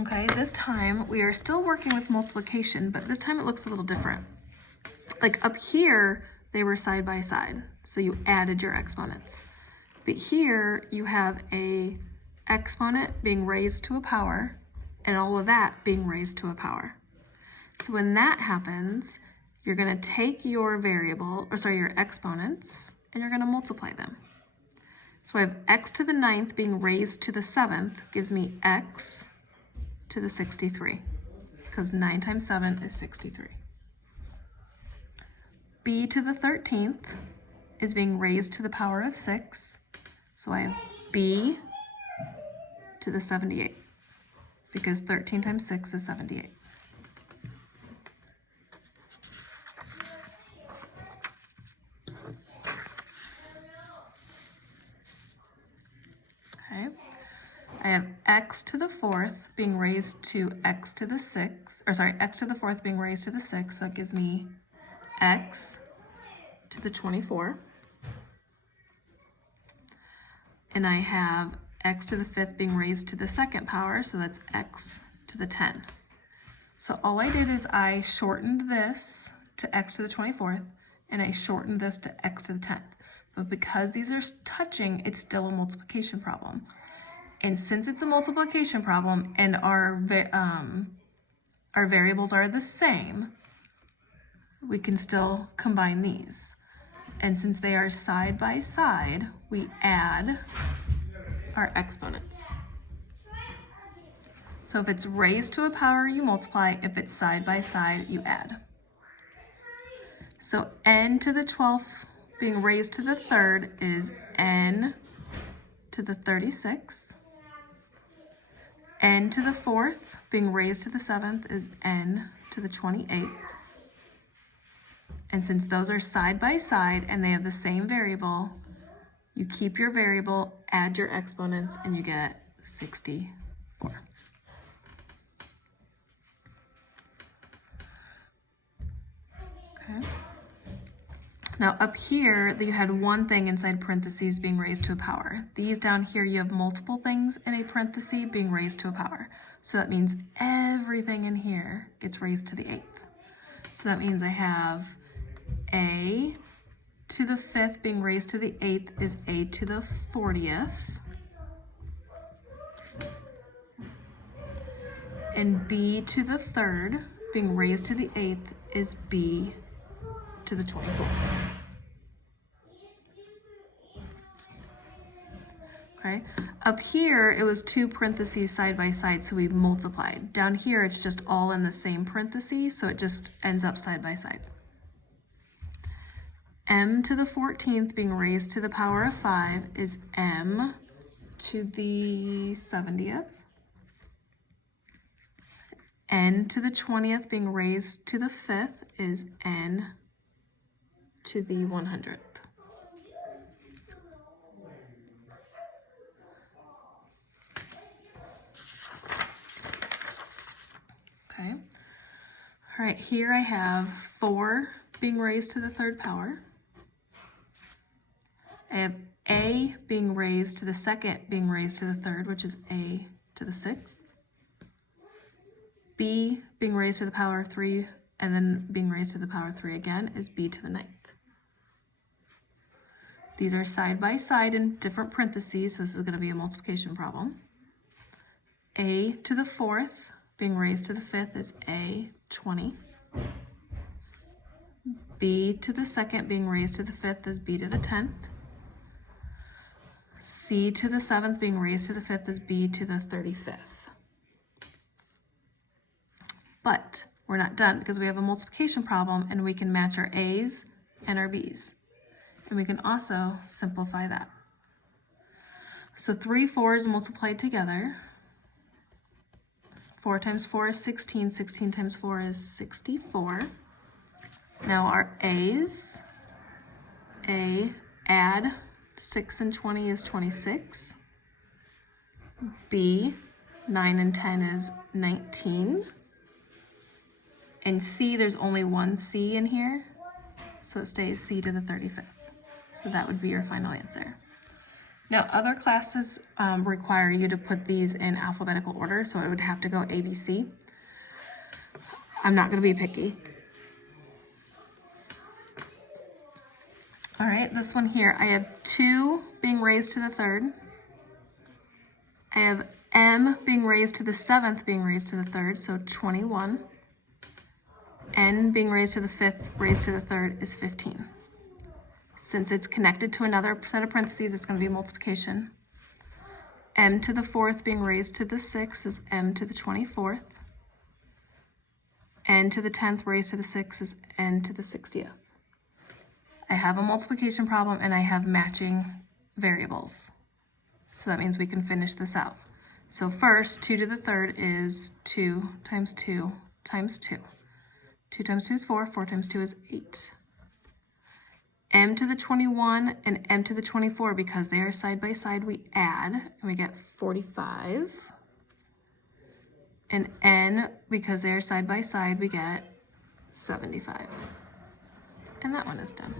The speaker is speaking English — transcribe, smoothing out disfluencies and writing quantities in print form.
Okay, this time we are still working with multiplication, but this time it looks a little different. Like up here, they were side by side, so you added your exponents. But here you have a exponent being raised to a power and all of that being raised to a power. So when that happens, you're going to take your your exponents, and you're going to multiply them. So I have x to the 9th being raised to the 7th gives me x to the 63, because 9 times 7 is 63. B to the 13th is being raised to the power of 6, so I have b to the 78, because 13 times 6 is 78. Okay, I have x to the 4th being raised to x to the 6, x to the 4th being raised to the 6, so that gives me x to the 24. And I have x to the 5th being raised to the 2nd power, so that's x to the 10. So all I did is I shortened this to x to the 24th, and I shortened this to x to the 10th. But because these are touching, it's still a multiplication problem. And since it's a multiplication problem and our variables are the same, we can still combine these. And since they are side by side, we add our exponents. So if it's raised to a power, you multiply. If it's side by side, you add. So n to the 12th being raised to the 3rd is n to the 36. N to the 4th being raised to the 7th is n to the 28. And since those are side by side and they have the same variable, you keep your variable, add your exponents, and you get 64. Okay. Now up here, you had one thing inside parentheses being raised to a power. These down here, you have multiple things in a parenthesis being raised to a power. So that means everything in here gets raised to the 8th. So that means I have a to the 5th being raised to the 8th is a to the 40th. And b to the 3rd being raised to the 8th is b to the 24th. Okay, up here it was two parentheses side by side, so we multiplied. Down here it's just all in the same parentheses, so it just ends up side by side. M to the 14th being raised to the power of 5 is m to the 70th. N to the 20th being raised to the 5th is n to the 100th. Okay. All right, here I have 4 being raised to the 3rd power. I have a being raised to the 2nd being raised to the 3rd, which is a to the 6th. B being raised to the power of 3 and then being raised to the power of 3 again is b to the 9th. These are side by side in different parentheses, so this is going to be a multiplication problem. A to the 4th being raised to the 5th is a 20. B to the 2nd being raised to the 5th is b to the 10th. C to the 7th being raised to the 5th is b to the 35th. But we're not done because we have a multiplication problem and we can match our a's and our b's. And we can also simplify that. So 3 4s multiplied together. 4 times 4 is 16. 16 times 4 is 64. Now our a's, a add 6 and 20 is 26. B, 9 and 10 is 19. And C, there's only one C in here, so it stays C to the 35th. So that would be your final answer. Now, other classes require you to put these in alphabetical order, so it would have to go ABC. I'm not going to be picky. All right, this one here, I have 2 being raised to the 3rd. I have M being raised to the 7th being raised to the 3rd, so 21. N being raised to the 5th raised to the 3rd is 15. Since it's connected to another set of parentheses, it's going to be multiplication. M to the 4th being raised to the 6th is M to the 24th. N to the 10th raised to the 6th is N to the 60th. I have a multiplication problem and I have matching variables. So that means we can finish this out. So first, 2 to the 3rd is 2 times 2 times 2. 2 times 2 is 4, 4 times 2 is 8. M to the 21 and M to the 24, because they are side by side, we add, and we get 45. And N, because they are side by side, we get 75. And that one is done.